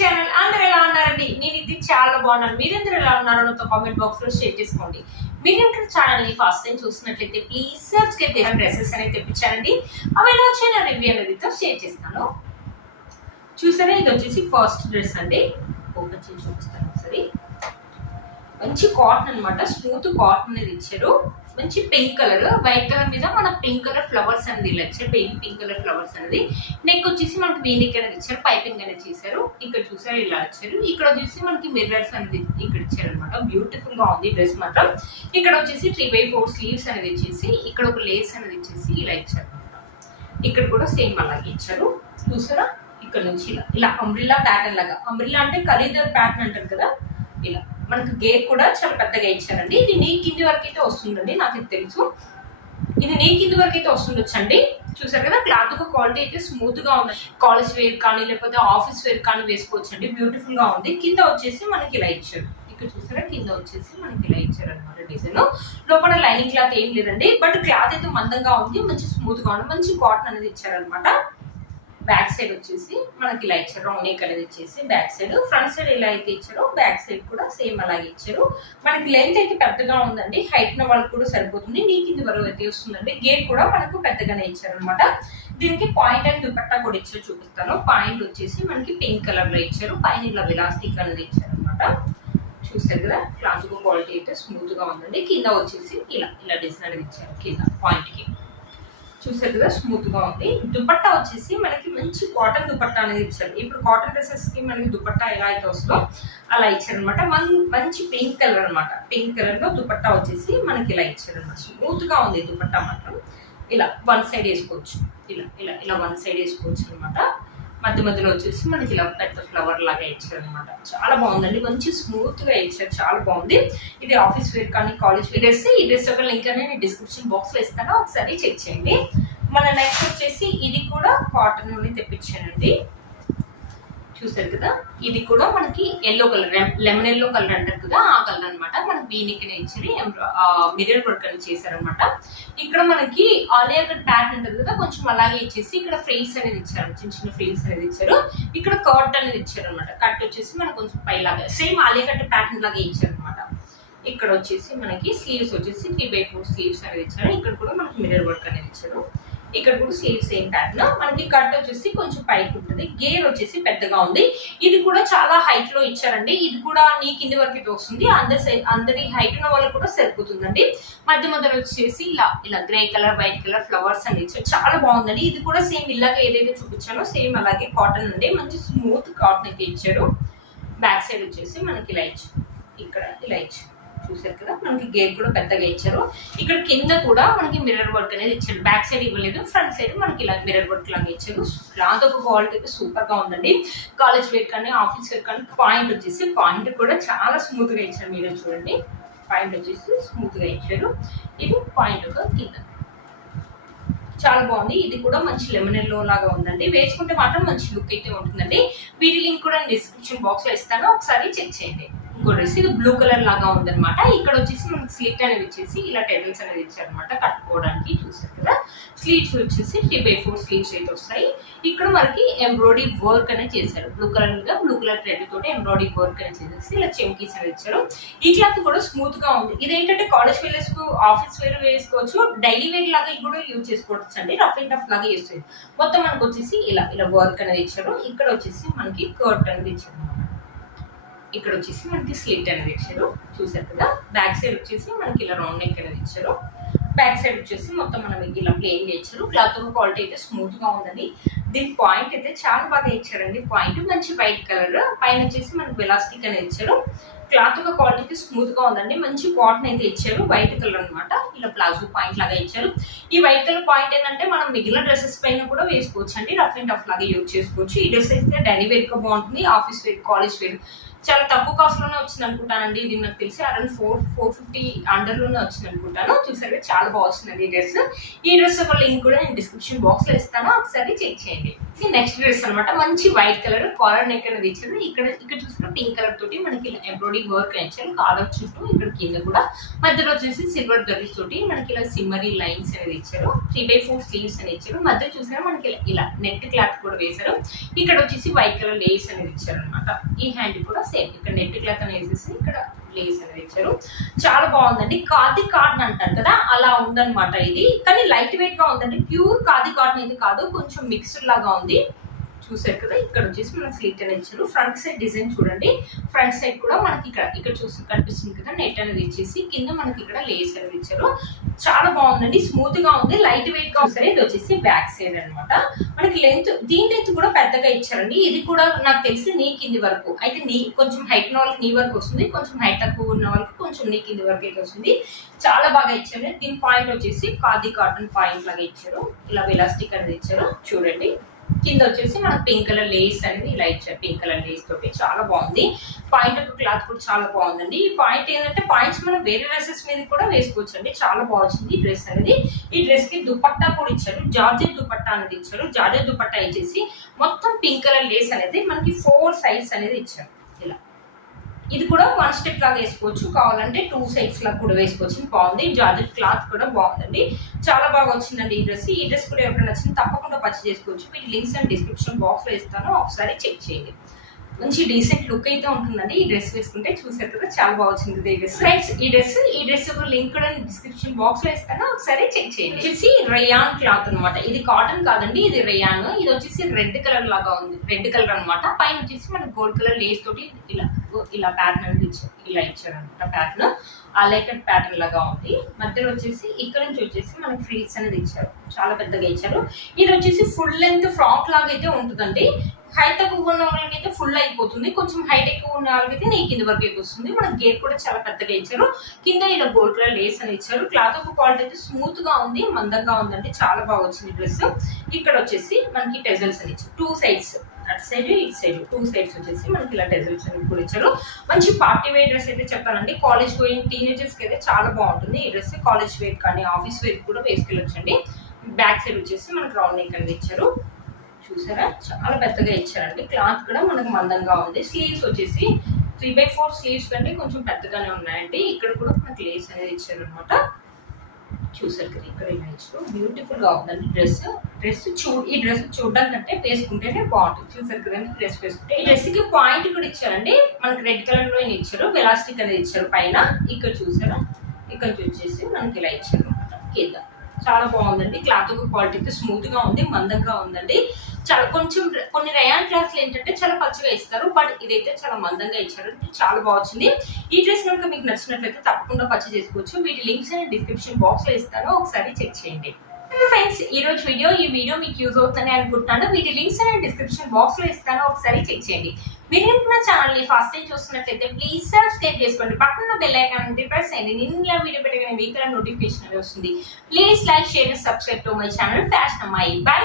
Channel. అందరూ ఎలా ఉన్నారండి? నేను ఇది చాలా బాగున్నాను. మీరందరూ ఎలా ఉన్నారో నాతో కామెంట్ బాక్స్ లో షేర్ చేసుకోండి. మీరు ఇంకా ఛానల్ ని ఫస్ట్ టైం చూస్తున్నట్లయితే ప్లీజ్ సబ్స్క్రైబ్ చేయండి. డ్రెస్సెస్ అనేది తెప్పించారండి. అవి ఎలా వచ్చాయో రివ్యూ అనేది షేర్ చేస్తాను. చూసారా, ఇది వచ్చేసి ఫస్ట్ డ్రెస్ అండి. ఓపెన్ చేసి చూపిస్తాను ఒకసారి. మంచి కాటన్ అనమాట, స్మూత్ కాటన్ అనేది ఇచ్చారు. మంచి పింక్ కలర్, వైట్ కలర్ మీద మన పింక్ కలర్ ఫ్లవర్స్ అనేది ఇలా ఇచ్చారు. పింక్ కలర్ ఫ్లవర్స్ అనేది. నెక్ వచ్చేసి మనకి వీనిక్ అనేది ఇచ్చారు, పైపింగ్ అనేది చేశారు. ఇక్కడ చూసారు ఇలా ఇచ్చారు. ఇక్కడ వచ్చేసి మనకి మిర్రర్స్ అనేది ఇక్కడ ఇచ్చారు అనమాట. బ్యూటిఫుల్ గా ఉంది డ్రెస్ మాత్రం. ఇక్కడ వచ్చేసి 3/4 స్లీవ్స్ అనేది ఇచ్చేసి ఇక్కడ ఒక లేస్ అనేది ఇచ్చేసి ఇలా ఇచ్చారు. ఇక్కడ కూడా సేమ్ అలాగే ఇచ్చారు. చూసారా, ఇక్కడ నుంచి ఇలా ఇలా అంబ్రిల్లా ప్యాటర్న్ లాగా. అంబ్రిల్లా అంటే ఖరీదర్ ప్యాటర్న్ అంటారు కదా, ఇలా మనకు గేర్ కూడా చాలా పెద్దగా ఇచ్చారండి. ఇది నీ కింది వరకు అయితే వస్తుందండి, నాకు ఇది తెలుసు. ఇది నీ కింది వరకు అయితే వస్తుండొచ్చండి. చూసారు కదా, క్లాత్ క్వాలిటీ అయితే స్మూత్ గా ఉంది. కాలేజ్ వేర్ కానీ లేకపోతే ఆఫీస్ వేర్ కానీ వేసుకోవచ్చు అండి. బ్యూటిఫుల్ గా ఉంది. కింద వచ్చేసి మనకి ఇలా ఇచ్చారు. ఇక్కడ చూసారా, కింద వచ్చేసి మనకి ఇలా ఇచ్చారు అనమాట డిజైన్. లోపల లైనింగ్ క్లాత్ ఏం లేదండి, బట్ క్లాత్ అయితే మందంగా ఉంది, మంచి స్మూత్ గా ఉంది. మంచి కాటన్ అనేది ఇచ్చారనమాట. బ్యాక్ సైడ్ వచ్చేసి మనకి ఇలా ఇచ్చారు. రౌండ్ నెక్ అనేది ఇచ్చేసి బ్యాక్ సైడ్. ఫ్రంట్ సైడ్ ఎలా అయితే ఇచ్చారో బ్యాక్ సైడ్ కూడా సేమ్ అలాగే ఇచ్చారు. మనకి లెంత్ అయితే పెద్దగా ఉందండి, హైట్ ఉన్న వాళ్ళకి కూడా సరిపోతుంది. నీ కింది వరకు అయితే వస్తుందండి. గేట్ కూడా మనకు పెద్దగానే ఇచ్చారు అనమాట. దీనికి పాయింట్ అండ్ దుపట్టా కూడా ఇచ్చారు, చూపిస్తాను. పాయింట్ వచ్చేసి మనకి పింక్ కలర్ లో ఇచ్చారు. పైన ఇలా విలాస్టిక్ అనేది ఇచ్చారు అనమాట. చూసారు కదా, క్లాత్ క్వాలిటీ అయితే స్మూత్ గా ఉందండి. కింద వచ్చేసి ఇలా ఇలా డిజైన్ అనేది ఇచ్చారు కింద పాయింట్ కి. చూసారు కదా, స్మూత్ గా ఉంది. దుపట్టా వచ్చేసి మనకి మంచి కాటన్ దుపట్టా అనేది ఇచ్చారు. ఇప్పుడు కాటన్ డ్రెస్సెస్ కి మనకి దుపట్టా ఎలా అయితే వస్తుందో అలా ఇచ్చారు అనమాట. మంచి పింక్ కలర్ అనమాట. పింక్ కలర్ లో దుపట్టా వచ్చేసి మనకి ఇలా ఇచ్చారు అనమాట. స్మూత్ గా ఉంది దుపట్టా మాత్రం. ఇలా వన్ సైడ్ వేసుకోవచ్చు, ఇలా ఇలా ఇలా వన్ సైడ్ వేసుకోవచ్చు అనమాట. మధ్య మధ్యలో వచ్చేసి మనకి ఇలా పెద్ద ఫ్లవర్ లాగా ఇచ్చారు అనమాట. చాలా బాగుందండి, మంచి స్మూత్ గా ఇచ్చారు, చాలా బాగుంది. ఇది ఆఫీస్ వేర్ కానీ కాలేజ్ వేర్ వేస్తే ఈ డ్రెస్ యొక్క లింక్ అనేది నేను డిస్క్రిప్షన్ బాక్స్ లో ఇస్తాను, ఒకసారి చెక్ చేయండి. మన నెక్స్ట్ వచ్చేసి ఇది కూడా కాటన్ నుండి తెప్పించానండి. చూసారు కదా, ఇది కూడా మనకి yellow colour, lemon yellow colour అంటారు కదా, ఆ కలర్ అనమాట. మనకి వీనిక్ ఇచ్చి మిర్రర్ వర్క్ అని చేశారనమాట. ఇక్కడ మనకి ఆలియా కట్ ప్యాటర్న్ ఉంటుంది కదా, కొంచెం అలాగే ఇచ్చేసి ఇక్కడ ఫ్రిల్స్ అనేది ఇచ్చారు, చిన్న చిన్న ఫ్రిల్స్ అనేది ఇచ్చారు. ఇక్కడ కట్ అనేది ఇచ్చారు అనమాట. కట్ వచ్చేసి మనకు కొంచెం పైలాగా సేమ్ ఆలియా కట్ ప్యాటర్న్ లాగా ఇచ్చారు అనమాట. ఇక్కడ వచ్చేసి మనకి స్లీవ్స్ వచ్చేసి 3/4 స్లీవ్స్ అనేది ఇచ్చారు. ఇక్కడ కూడా మనకి మిర్రర్ వర్క్ అనేది ఇచ్చారు. ఇక్కడ కూడా స్లీవ్ సేమ్ ప్యాటర్న్. మనకి కట్ వచ్చేసి కొంచెం పైకి ఉంటుంది. గేర్ వచ్చేసి పెద్దగా ఉంది. ఇది కూడా చాలా హైట్ లో ఇచ్చారండి. ఇది కూడా నీ కింది వరకు వస్తుంది. అందరి హైట్ ఉన్న వాళ్ళకి కూడా సరిపోతుందండి. మధ్య మధ్యలో వచ్చేసి ఇలా ఇలా grey colour, white colour flowers అని ఇచ్చారు. చాలా బాగుందండి. ఇది కూడా సేమ్ ఇలాగే ఏదైతే చూపించానో సేమ్ అలాగే కాటన్ అండి. మంచి స్మూత్ కాటన్ అయితే ఇచ్చారు. బ్యాక్ సైడ్ వచ్చేసి మనకి ఇలా ఇచ్చారు, ఇక్కడ ఇలా ఇచ్చారు. చూసారు కదా, మనకి గేర్ కూడా పెద్దగా ఇచ్చారు. ఇక్కడ కింద కూడా మనకి మిర్రర్ వర్క్ అనేది ఇచ్చారు. బ్యాక్ సైడ్ ఇవ్వలేదు, ఫ్రంట్ సైడ్ మనకి ఇలా మిర్రర్ వర్క్ లాగా ఇచ్చారు. క్లాత్ ఒక క్వాలిటీ అయితే సూపర్ గా ఉందండి. కాలేజ్ వేర్ కానీ ఆఫీస్ వేర్ కానీ. పాయింట్ వచ్చేసి పాయింట్ కూడా చాలా స్మూత్ గా ఇచ్చారు. మీరు చూడండి, పాయింట్ వచ్చేసి స్మూత్ గా ఇచ్చారు. ఇది పాయింట్ ఒక కింద చాలా బాగుంది. ఇది కూడా మంచి లెమన్ ఎల్లో లాగా ఉందండి. వేసుకుంటే మాత్రం మంచి లుక్ అయితే ఉంటుందండి. వీటి లింక్ కూడా డిస్క్రిప్షన్ బాక్స్ లో ఇస్తాను, ఒకసారి చెక్ చేయండి. ఇంకో డ్రెస్ ఇది బ్లూ కలర్ లాగా ఉందన్నమాట. ఇక్కడ వచ్చేసి మనకి స్లీట్ అనేది ఇచ్చేసి ఇలా టెబుల్స్ అనేది ఇచ్చారనమాట కట్టుకోవడానికి. చూసారు కదా, స్లీవ్స్ వచ్చేసి 3/4 స్లీవ్స్ అయితే వస్తాయి. ఇక్కడ మనకి ఎంబ్రాయిడరీ వర్క్ అనేది చేశారు. బ్లూ కలర్ మీద బ్లూ కలర్ థ్రెడ్ తోటి ఎంబ్రాయిడరీ వర్క్ అనేది చేసేసి ఇలా చెంకీస్ అనేది ఇచ్చారు. ఈ క్లాత్ కూడా స్మూత్ గా ఉంది. ఇదేంటంటే కాలేజ్ వేర్స్ కు, ఆఫీస్ వేర్ వేసుకోవచ్చు, డైలీ వేర్ లాగా కూడా యూజ్ చేసుకోవచ్చు అండి. రఫ్ అండ్ టఫ్ లాగా చేస్తుంది. మొత్తం మనకు వచ్చేసి ఇలా ఇలా వర్క్ అనేది ఇచ్చారు. ఇక్కడ వచ్చేసి మనకి కర్ట్ అనేది ఇచ్చారు. ఇక్కడ వచ్చేసి మనకి స్లిట్ అనేది ఇచ్చారు. చూసారు కదా, బ్యాక్ సైడ్ వచ్చేసి మనకి ఇలా రౌండ్ నెక్ అనేది ఇచ్చారు. బ్యాక్ సైడ్ వచ్చేసి మొత్తం మనం ఇలా ప్లెయిన్ గా ఇచ్చారు. క్లాత్ క్వాలిటీ అయితే స్మూత్ గా ఉందండి. దీని పాయింట్ అయితే చాలా బాగా ఇచ్చారండి. పాయింట్ మంచి వైట్ కలర్, పైన వచ్చేసి మనకి ఎలాస్టిక్ అనేది ఇచ్చారు. క్లాత్ ఒక క్వాలిటీ స్మూత్ గా ఉందండి. మంచి కాటన్ అయితే ఇచ్చారు. వైట్ కలర్ అనమాట. ఇలా ప్లాజో పాయింట్ లాగా ఇచ్చారు. ఈ వైట్ కలర్ పాయింట్ ఏంటంటే మనం మిగిలిన డ్రెస్సెస్ పైన కూడా వేసుకోవచ్చు అండి. రఫ్ అండ్ టఫ్ లాగా యూజ్ చేసుకోవచ్చు. ఈ డ్రెస్ అయితే డైలీ వేర్ గా బాగుంటుంది. ఆఫీస్ వేర్, కాలేజ్ వేర్ చాలా తక్కువ కాస్ట్ లోనే వచ్చింది అనుకుంటానండి. ఇది నాకు తెలిసి అరౌండ్ 450 అండర్ లోనే వచ్చింది అనుకుంటాను. చూసారు, చాలా బాగుంది ఈ డ్రెస్. ఈ డ్రెస్ ఒక లింక్ కూడా నేను డిస్క్రిప్షన్ బాక్స్ లో ఇస్తాను, ఒకసారి చెక్ చేయండి. నెక్స్ట్ డ్రెస్ అనమాట, మంచి వైట్ కలర్ కాలర్ నెక్ అనేది ఇచ్చారు. ఇక్కడ చూసిన పింక్ కలర్ తోటి మనకి ఎంబ్రాయిడరీ వర్క్ ఇచ్చారు. కాలర్ చుట్టూ ఇక్కడ కింద కూడా మధ్యలో వచ్చేసి సిల్వర్ దొరికి తోటి మనకి ఇలా సిమ్మరీ లైన్స్ అనేది ఇచ్చారు. 3/4 స్లీవ్స్ అని ఇచ్చారు. మధ్య చూసినా మనకి ఇలా నెట్ క్లాత్ కూడా వేశారు. ఇక్కడ వచ్చేసి వైట్ కలర్ లేస్ అనేది ఇచ్చారు అనమాట. ఈ హ్యాండ్ కూడా సేమ్ ఇక్కడ నెట్ క్లాత్ అనేది వేసేసి ఇక్కడ లేస్ అనేది ఇచ్చారు. చాలా బాగుందండి. ఖాదీ కాటన్ అంటారు కదా, అలా ఉందన్నమాట ఇది. కానీ లైట్ వెయిట్ గా ఉందండి. ప్యూర్ ఖాదీ కాటన్ ఇది కాదు, కొంచెం మిక్స్డ్ లాగా ఉంది. చూసారు కదా, ఇక్కడ వచ్చేసి మనకి స్లీట్ అనేది ఇచ్చారు. ఫ్రంట్ సైడ్ డిజైన్ చూడండి. ఫ్రంట్ సైడ్ కూడా మనకి ఇక్కడ చూసి కనిపిస్తుంది కదా, నెట్ అనేది ఇచ్చేసి కింద మనకి ఇక్కడ లేస్ అనేది ఇచ్చారు. చాలా బాగుందండి. స్మూత్ గా ఉంది, లైట్ వెయిట్ గా సరే. ఇది వచ్చేసి బ్యాక్ సైడ్ అనమాట. మనకి దీని లెంత్ కూడా పెద్దగా ఇచ్చారండి. ఇది కూడా నాకు తెలిసి నీ కింది వరకు అయితే, నీ కొంచెం హైట్ ఉన్న వాళ్ళకి నీ వరకు వస్తుంది, కొంచెం హైట్ తక్కువ ఉన్న వాళ్ళకి కొంచెం నీ కింది వరకు అయితే వస్తుంది. చాలా బాగా ఇచ్చారు. దీని పాయింట్ వచ్చేసి ఖాదీ కాటన్ పాయింట్ లాగా ఇచ్చారు. ఇలా ఎలాస్టిక్ అనేది ఇచ్చారు చూడండి. కింద వచ్చేసి మనకు పింక్ కలర్ లేస్ అనేది ఇలా ఇచ్చారు. పింక్ కలర్ లేస్ తోటి చాలా బాగుంది. పాయింట్ ఒక క్లాత్ కూడా చాలా బాగుందండి. ఈ పాయింట్ ఏంటంటే పాయింట్స్ మనం వేరే డ్రెస్సెస్ మీద కూడా వేసుకోవచ్చు అండి. చాలా బాగుంది ఈ డ్రెస్ అనేది. ఈ డ్రెస్ కి దుపట్టా కూడా ఇచ్చారు. జార్జెట్ దుపట్టా అనేది ఇచ్చారు. జార్జెట్ దుపట్టా ఇచ్చేసి మొత్తం పింక్ కలర్ లేస్ అనేది మనకి 4 సైడ్స్ అనేది ఇచ్చారు. ఇలా ఇది కూడా 1 స్టెప్ లాగా వేసుకోవచ్చు, కావాలంటే 2 సైడ్స్ లాగా కూడా వేసుకోవచ్చు. బాగుంది. జార్జెట్ క్లాత్ కూడా బాగుందండి. చాలా బాగా వచ్చిందండి ఈ డ్రెస్. ఈ డ్రెస్ కూడా ఎవరికైనా నచ్చింది తప్పకుండా పర్చేస్ చేసుకోవచ్చు. వీటి లింక్స్ అండ్ డిస్క్రిప్షన్ బాక్స్ లో ఇస్తాను, ఒకసారి చెక్ చేయండి. మంచి డీసెంట్ లుక్ అయితే ఉంటుందండి ఈ డ్రెస్ వేసుకుంటే. చూసారు కదా, చాలా బాగా వచ్చింది ఈ డ్రెస్. ఫ్రెండ్స్, ఈ డ్రెస్ లింక్ కూడా డిస్క్రిప్షన్ బాక్స్ లో ఇస్తాను, ఒకసారి చెక్ చేయండి. వచ్చేసి రేయాన్ క్లాత్ అనమాట. ఇది కాటన్ కాదండి, ఇది రేయాన్. ఇది వచ్చేసి రెడ్ కలర్ లాగా ఉంది, రెడ్ కలర్ అనమాట. పైన వచ్చేసి మనకి గోల్డ్ కలర్ లేస్ తోటి ఇలా ప్యాటర్న్ అనేది ఇచ్చారు. ఇలా ఇచ్చారు అనమాట ప్యాటర్న్. అలైకట్ ప్యాటర్న్ లాగా ఉంది. మధ్యలో వచ్చేసి ఇక్కడ నుంచి వచ్చేసి మనకి ఫ్రిల్స్ అనేది ఇచ్చారు. చాలా పెద్దగా ఇచ్చారు. ఇది వచ్చేసి ఫుల్ లెంత్ ఫ్రాక్ లాగా అయితే ఉంటుందండి. హైట్ తక్కువ ఉన్న వాళ్ళకి అయితే ఫుల్ అయిపోతుంది, కొంచెం హైట్ ఎక్కువ ఉన్న వాళ్ళకైతే నీ కింద వరకు అయితే వస్తుంది. మనకి గేర్ కూడా చాలా పెద్దగా ఇచ్చారు. కింద ఇలా గోల్డ్ కలర్ లేస్ అని ఇచ్చారు. క్లాత్ ఒక క్వాలిటీ అయితే స్మూత్ గా ఉంది, మందంగా ఉందండి. చాలా బాగా వచ్చింది డ్రెస్. ఇక్కడ వచ్చేసి మనకి టెజల్స్ అని ఇచ్చారు. 2 సైడ్స్, అటు సైడ్ ఇటు సైడ్ 2 సైడ్స్ వచ్చేసి మనకి ఇలా టెజల్స్ అని కూడా ఇచ్చారు. మంచి పార్టీ వేర్ డ్రెస్ అయితే చెప్పానండి. కాలేజ్ గోయింగ్ టీనేజర్స్ కి అయితే చాలా బాగుంటుంది ఈ డ్రెస్. కాలేజ్ వేర్ కానీ ఆఫీస్ వేర్ కూడా వేసుకెళ్ళొచ్చండి. బ్యాక్ సైడ్ వచ్చేసి మనకి రౌండ్ నెక్ అనేది ఇచ్చారు. చూసారా, చాలా పెద్దగా ఇచ్చారండి. క్లాత్ కూడా మనకు మందంగా ఉంది. స్లీవ్స్ వచ్చేసి 3/4 స్లీవ్స్ కంటే కొంచెం పెద్దగానే ఉన్నాయండి. ఇక్కడ కూడా మనకి లేస్ అనేది ఇచ్చారు అనమాట. చూసారు కదా, ఇక్కడ ఇలా ఇచ్చారు. బ్యూటిఫుల్ గా ఉందండి డ్రెస్. ఈ డ్రెస్ చూడడానికంటే వేసుకుంటేనే బాగుంటుంది. చూసారు కదండి, డ్రెస్ వేసుకుంటే. ఈ డ్రెస్ కి పాయింట్ కూడా ఇచ్చారండి. మనకి రెడ్ కలర్ లో ఇచ్చారు. ఎలాస్టిక్ అనేది ఇచ్చారు పైన. ఇక్కడ చూసారా, ఇక్కడ వచ్చేసి మనకి ఇలా ఇచ్చారు అనమాట కింద. చాలా బాగుందండి. క్లాత్ క్వాలిటీ అయితే స్మూత్ గా ఉంది, మందంగా ఉందండి. చాలా కొన్ని రయాన్ క్లాత్లు ఏంటంటే చాలా పచ్చగా ఇస్తారు, బట్ ఇదైతే చాలా మందంగా ఇచ్చారు. చాలా బాగా వచ్చింది. ఈ డ్రెస్ కనుక మీకు నచ్చినట్లయితే తప్పకుండా పర్చేస్ చేసుకోవచ్చు. వీటి లింక్స్ అనేది డిస్క్రిప్షన్ బాక్స్ లో ఇస్తాను, ఒకసారి చెక్ చేయండి. ఫ్రెండ్స్, ఈ వీడియో మీకు యూజ్ అవుతుందని అనుకుంటున్నాను. వీటి లింక్స్ అనేది డిస్క్రిప్షన్ బాక్స్ లో ఇస్తాను, ఒకసారి చెక్ చేయండి. మీరు నా ఛానల్ ని ఫస్ట్ టైం చూస్తున్నట్లయితే ప్లీజ్ సబ్స్క్రైబ్ చేసుకోండి. పక్కన బెల్ ఐకాన్ ప్రెస్ చేయండి. నేను ఇలా వీడియో పెట్టగానే మీకు నోటిఫికేషన్ అనేది వస్తుంది. Please like, share, subscribe to my channel fashion అమ్మాయి. బై.